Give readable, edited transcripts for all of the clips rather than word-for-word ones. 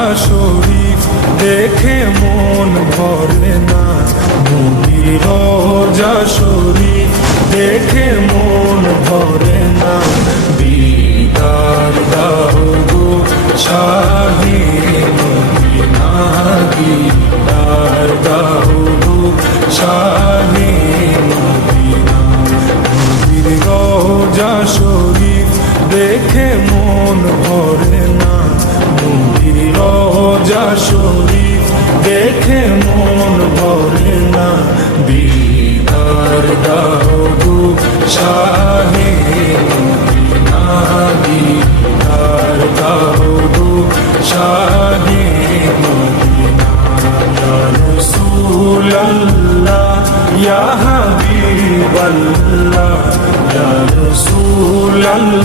রওজা শরীফ দেখে মন ভরে না, নবীর রওজা শরীফ দেখে মন ভরে না। দিদার দাও গো শাহে মদিনা, দিদার দাও গো শাহে মদিনা। নবীর রওজা শরীফ দেখে মন ভরে না, নবীর রওজা শরীফ দেখে মন ভরে না। দিদার দাও গো শাহে মদিনা, দিদার দাও গো শাহে মদিনা। ইয়া রাসূলাল্লাহ ইয়া হাবিবাল্লাহ, ইয়া রাসূলাল্লাহ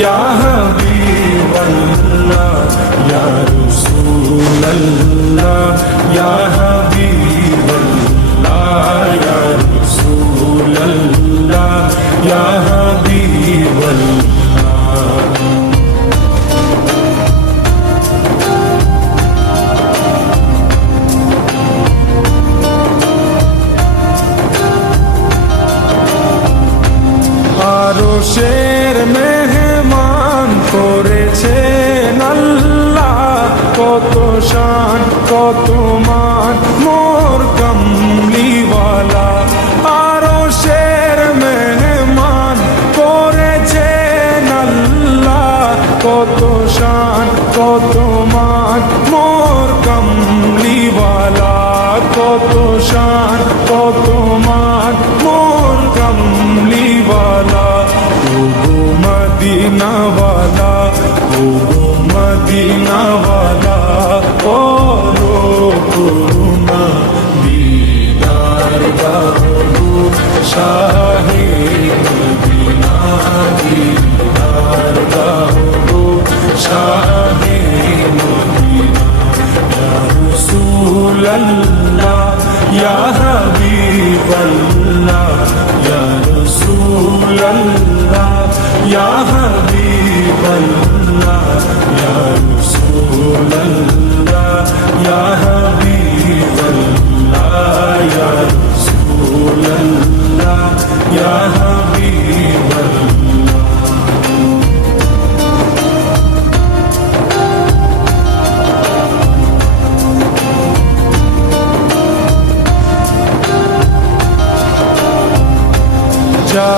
ইয়া হাবিবাল্লাহ, ইয়া রাসূলাল্লাহ ইয়া হাবিবাল্লাহ, ইয়া রাসূলাল্লাহ ইয়া হাবিবাল্লাহ। আরশের মেহমান করেছেন আল্লাহ, কত শান কত মান মোর কামলিওয়ালা। আরশের মেহমান করেছেন আল্লাহ, কত শান কত মান মোর কামলিওয়ালা, কত শান কত মান মোর কামলিওয়ালা। ওগো মদিনাওয়ালা, ওগো মদিনাওয়ালা, করো করুণা, দিদার দাও গো শাহে মদিনা, দিদার দাও গো শাহে মদিনা। ইয়া রাসূলাল্লাহ ইয়া হাবিবাল্লাহ, ইয়া রাসূলাল্লাহ ইয়া হাবিবাল্লাহ, ইয়া রাসূলাল্লাহ ইয়া হাবিবাল্লাহ, ইয়া রাসূলাল্লাহ ইয়া হাবিবাল্লাহ। যা